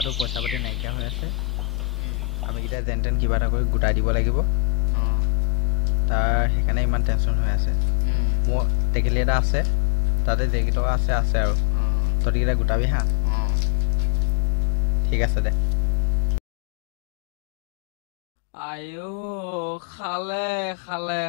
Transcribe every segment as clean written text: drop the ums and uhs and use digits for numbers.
দাদাটো পইচা পাতি নাইকিয়া হৈ আছে আমি কিটা যেন তেন কিবা এটা কৰি গোটাই দিব লাগিব তাৰ সেইকাৰণে ইমান টেনচন হৈ আছে মোৰ টেকেলি এটা আছে তাতে যেকি টকা আছে আছে আৰু তহঁতিকেইটা গোটাবি হা ঠিক আছে দে আয়ো খালে খালে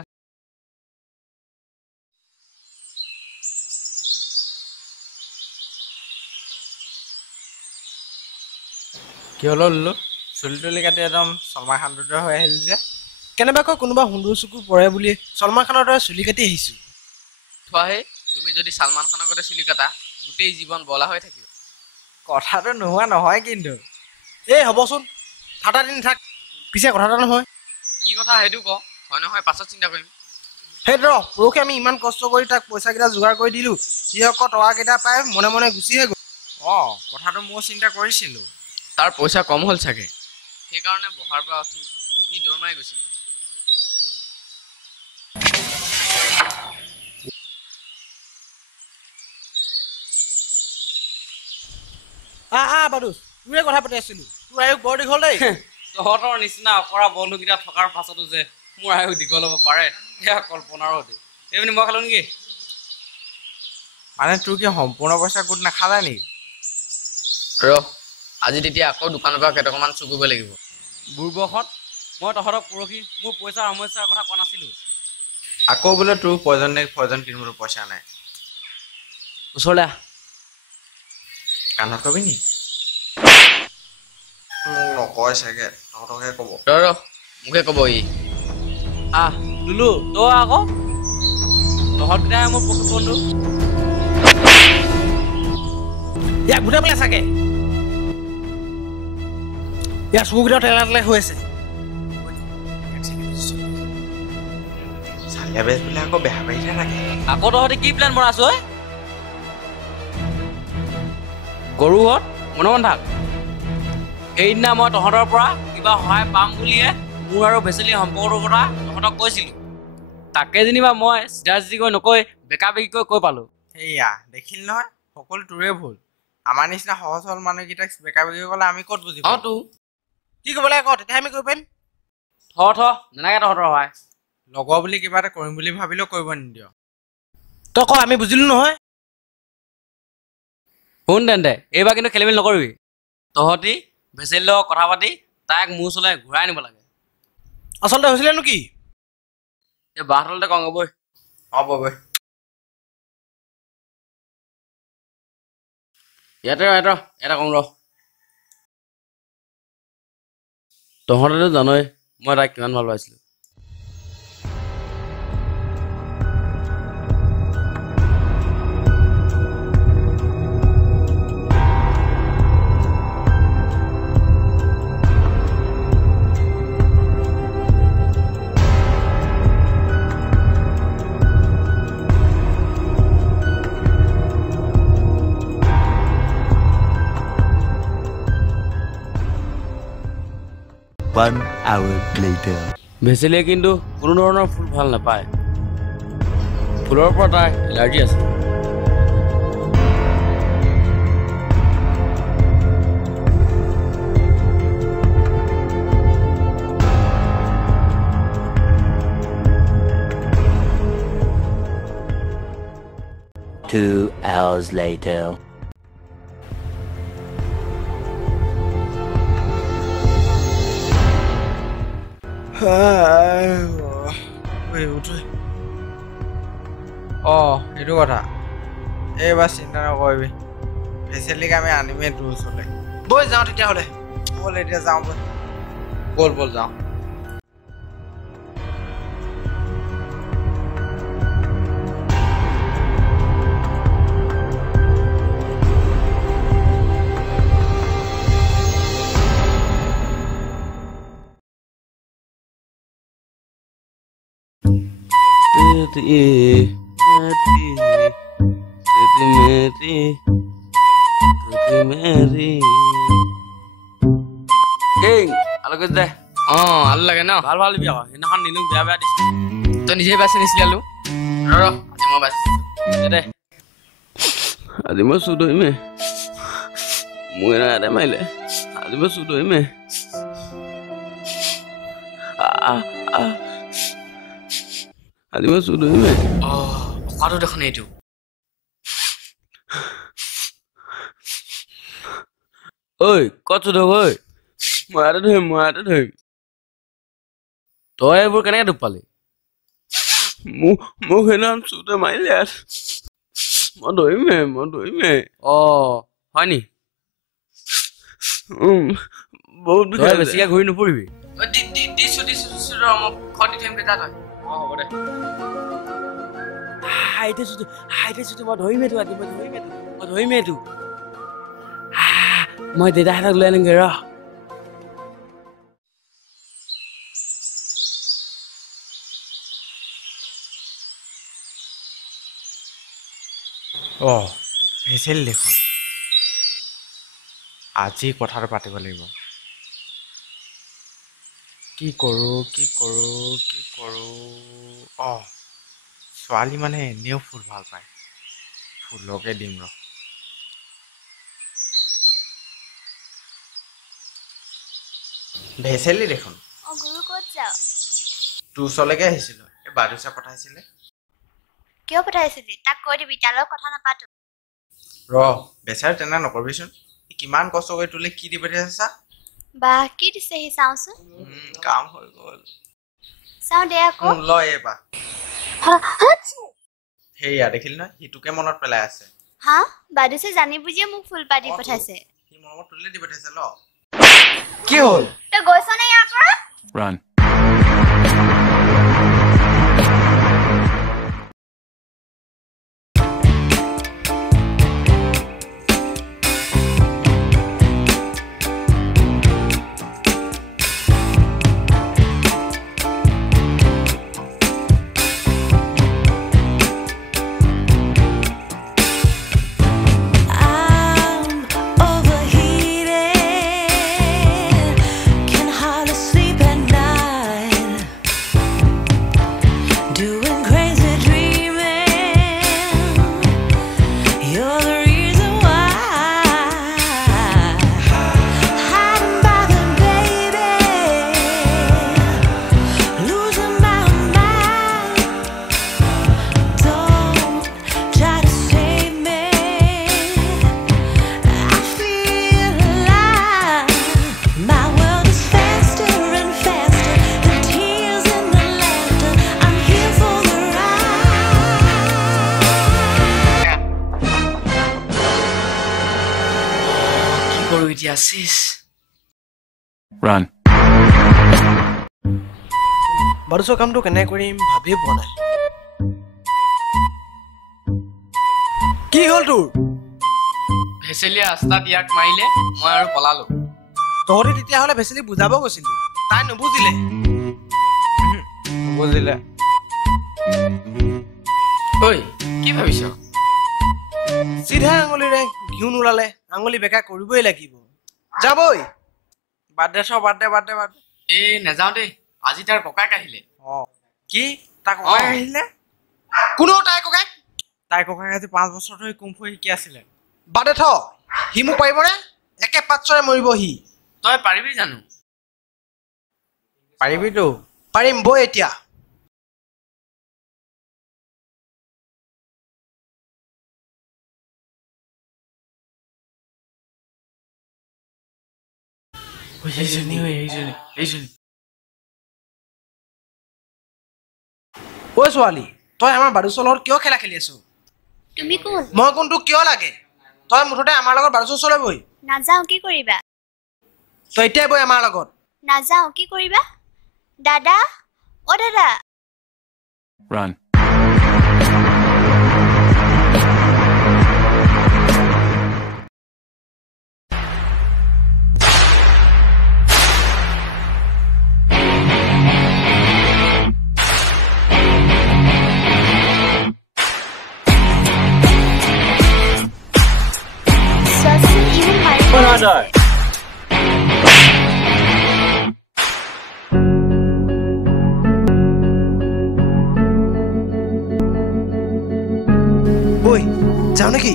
কি হলো ললো চুলি তুলি কাটি একদম সলমান খানৰ দৰে হৈ আহিল যে কেনেবাকৈ কোনোবা সুন্দৰ চকু পৰে বুলি সলমান খানৰ দৰে চুলি কাটি আহিছো থোৱাহে তুমি যদি সালমান খানৰ গতে চুলি কাটা গোটেই জীৱন বলা হৈ থাকিব কথাটো নোহোৱা নহয় কিন্তু এই হ'বচোন ঠাটা দিন থাক পিছে কথা এটা নহয় কি কথা সেইটো ক হয় নহয় পাছত চিন্তা কৰিম সেইটো ৰ পৰহি আমি ইমান কষ্ট কৰি তাক পইচাকেইটা যোগাৰ কৰি দিলোঁ সি আকৌ টকাকেইটা পাই মনে মনে গুচিহে গ'ল কথাটো মই চিন্তা কৰিছিলোঁ তাৰ পইচা কম হ'ল চাগে সেইকাৰণে বহাৰ পৰা উঠি সি দৌৰ মাৰি গুচি গ'ল বাদুচ তোৰে কথা পাতি আছিলোঁ তোৰ আয়ুস বৰ দীঘল দেই তহঁতৰ নিচিনা অকৰা বন্ধুকেইটা থকাৰ পাছতো যে মোৰ আয়ুস দীঘল হ'ব পাৰে সেয়া কল্পনাৰো দেই এইপিনে মই খালোঁ নেকি মানে তোৰ কি সম্পূৰ্ণ পইচা গোট নাখালে নেকি আজি তেতিয়া আকৌ দোকানৰ পৰা কেইটকামান চুৰ কৰিব লাগিব বুৰ্বকত মই তহঁতক পৰহি মোৰ পইচাৰ সমস্যাৰ কথা কোৱা নাছিলোঁ আকৌ বোলে তোৰ প্ৰয়োজন কিনিবলৈ পইচা নাই ওচৰলৈ কাণত কবি নি নকয় চাগে তহঁতকে ক'ব মোকে ক'ব ই লুলু তই আকৌ তহঁতকেইটাই মোৰ প্ৰকৃত বন্ধু ইয়াক গোটাই পেলাই চাগে ইয়াৰ চকুকেইটা টেলা টেলাই হৈ আছে চালিয়া বেজ বোলে আকৌ বেয়া পাইহে থাকে আকৌ তহঁতে কি প্লেন বনাইছ ঐ গৰুহঁত মনে থাক সেইদিনা মই তহঁতৰ পৰা কিবা সহায় পাম বুলিয়ে মোৰ আৰু বেচেলি সম্পৰ্কৰ কথা তহঁতক কৈছিলোঁ তাকে যেনিবা মই চিধাচিধিকৈ নকৈ বেকা বেকিকৈ কৈ পালোঁ সেয়া দেখিল নহয় সকলো তোৰে ভুল আমাৰ নিচিনা সহজ সৰল মানুহকেইটাক বেকা বেকি ক'লে আমি ক'ত বুজিম তো কি ক'ব লাগে আকৌ তেতিয়াহে আমি কৰিব পাৰিম নেলাগে তহঁতৰ সহায় লগৰ বুলি কিবা এটা কৰিম বুলি ভাবিলেও কৰিব নিদিয় তই ক আমি বুজিলোঁ নহয় শুন তেন্তে এইবাৰ কিন্তু খেলি মেলি নকৰিবি তহঁতি বেচেলিৰ লগত কথা পাতি তাইক মোৰ ওচৰলৈ ঘূৰাই নিব লাগে আচলতে হৈছিলেনো কি এই বাহঁতলতে কওঁ বৈ হ'ব বৈ ইয়াতে এটা কওঁ তহঁতেতো জানই মই তাইক কিমান ভাল পাইছিলোঁ One hour later. ভেচেলিয়ে কিন্তু কোনো ধৰণৰ ফুল ভাল নাপায় ফুলৰ পৰা তাই এলাৰ্জি আছে Two hours later. সেইটো কথা এইবাৰ চিন্তা নকৰিবি ফেচিলিক আমি আনিমেই তোৰ ওচৰলৈ বৈ যাওঁ তেতিয়াহ'লে ব'ল এতিয়া যাওঁ ব'ল যাওঁ আলু লাগে ন ভাল ভাল দিবি আকৌ সেইদিনাখন নিলো বেয়া বেয়া দিছে তই নিজেই বাছি নিছিলি আলু আজি মই বাচিছো দে আজি মই চুৰ ধৰিমে Mùi này đã mày lệ. আজি মই চুদ হৈমে। আজি মই চুদ হৈমে। অকাটো দেখোন এইটো। ঐ কত চুদ ঐ? মই ইয়াতে ধৰিম। তই এইবোৰ কেনেকে দুখ পালি? মোক সেইদিনা চুদে মাৰিলে ইয়াত। মই ধৰিমে। হয় নি? বহুত বেছিকে ঘূৰি নুফুৰিবি। দিছো মই খতি থেমকে যা তই। হ'ব দে। হাইতেছো মই ধৰিমেতো আজি মই ধৰিমেতো। মই দেউতাহঁতক লৈ আনিমগে ৰ। ভেচেল দেখোন আজি কথাটো পাতিব লাগিব কি কৰো ছোৱালী মানে এনেও ফুল ভাল পায় ফুলকে দিম ৰ ভেচেলি দেখোন গুৰু ক'ত যাও তোৰ ওচৰলৈকে আহিছিলো এই বাদুচা পঠাইছিলে কিয় পঠাইছিলি তাক কৈ দিবি তালৰ কথা নাপাতো ৰ বেচাৰ তেনে নকৰবিচোন কিমান কষ্ট কৰি তোলে কি দি পঠাইছা বা কি দিছে হি চাওচোন কাম হৈ গ'ল চাও দে আকৌ লয় এবা হেয়া দেখিল ন হিটোকে মনত পেলাই আছে হা বাদুছে জানি বুজিয়ে মোক ফুল পাতি পঠাইছে কি মনত তুলে দি পঠাইছে ল কি হ'ল তই গৈছ নে ইয়াৰ পৰা Run. Run. বাদুচৰ কামটো কেনে কৰিম ভাবিয়ে পোৱা নাই কি হ'ল তোৰ ভেচেলিয়া ৰাস্তাত ইয়াক মাৰিলে মই আৰু পলালো তহঁতি তেতিয়াহ'লে ভেচেলি বুজাব গৈছিলি তাই নুবুজিলে ঐ কি ভাবিছ চিধা আঙুলিৰে ঘিউ নোলালে আঙুলি বেকা কৰিবই লাগিব যাবই বাদ দে এই নাযাওঁ দেই আজি তাৰ ককাক আহিলে কি তাক ককাই আহিলে কোনো তাই ককাই তাই ককাই আজি 5 বছৰ ধৰি কুমফু শিকি আছিলে বাদে থ সি মোক পাৰিবনে একে পাঁচৰে মৰিব সি তই পাৰিবি জানো পাৰিবিতো পাৰিম বৈ এতিয়া ঐ ছোৱালী তই আমাৰ বাদুচৰ লগত কিয় খেলা খেলি আছো তুমি কোন মই কোনটো কিয় লাগে তই মুঠতে আমাৰ লগত বাদুচৰ ওচৰলৈ বৈ নাযাও কি কৰিবা তই এতিয়াই বৈ আমাৰ লগত নাযাও কি কৰিবা দাদা অ দাদা Run. চোৱাচোন ইমান মাৰিব ঐ যাও নেকি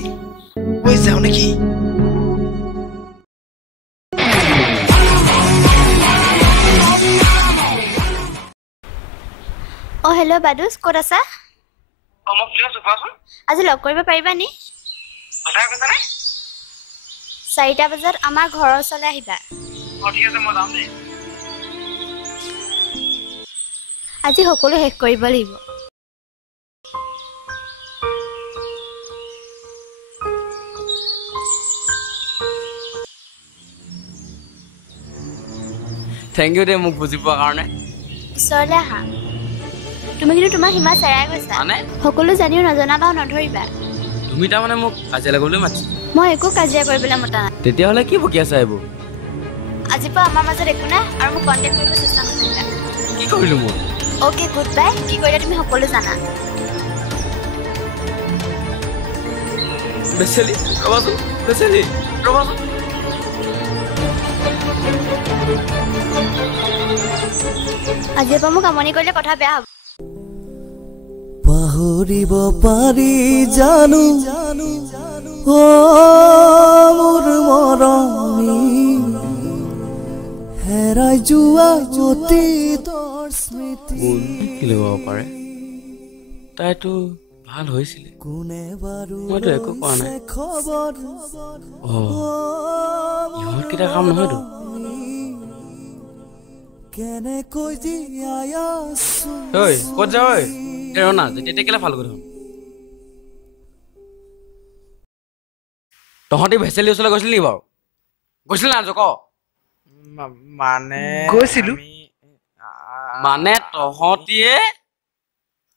অ হেল্ল' বাদুছ ক'ত আছা মই ফ্ৰী আছো কোৱাচোন আজি লগ কৰিব পাৰিবা নি সঁচাই কৈছানে 4টা বজাত আমাৰ ঘৰৰ ওচৰলৈ আহিবা ঠিক আছে মই যাম দেই আজি সকলো শেষ কৰিব লাগিব থেংক ইউ দেই মোক বুজি পোৱাৰ কাৰণে ওচৰলৈ আহা তুমি কিন্তু তোমাৰ সীমা চেৰাই গৈছা মানে সকলো জানিও নজনাবাও নধৰিবা তুমি তাৰমানে মোক কাজিয়া লাগিবলৈ মাতিছা মই একো কাজিয়া কৰিবলৈ মতা নাই তেতিয়াহ'লে কি বকি আছা এইবোৰ আজিৰ পৰা আমাৰ মাজত একো নাই আৰু মোক কণ্টেক্ট কৰিব চেষ্টা নকৰিবা কি কৰিলোঁ মই অ'কে গুড বাই কি কৰিলে তুমি সকলো জানা বেচেলি ৰ'বাচোন বেচেলি ৰ'বাচোন আজিৰ পৰা মোক আমনি কৰিলে কথা বেয়া হ'ব পাহৰিব পাৰি জানো অ মোৰ মৰমী হেৰাই যোৱা অতীতৰ স্মৃতি কি ল'ব পাৰে তাইতো ভাল হৈছিলে কোনে বাৰু মইতো একো কোৱা নাই খবৰ ইহঁতকেইটা কাম নহয়তো কেনেকৈ জীয়াই আছো ঐ ক'ত যা ঐ ৰণা যেতিয়া কেলে ভাল কৰি তহঁতি ভেচেলি ওচৰলৈ গৈছিলি নেকি বাৰু গৈছিলি না জক মানে গৈছিলো মানে তহঁতিয়ে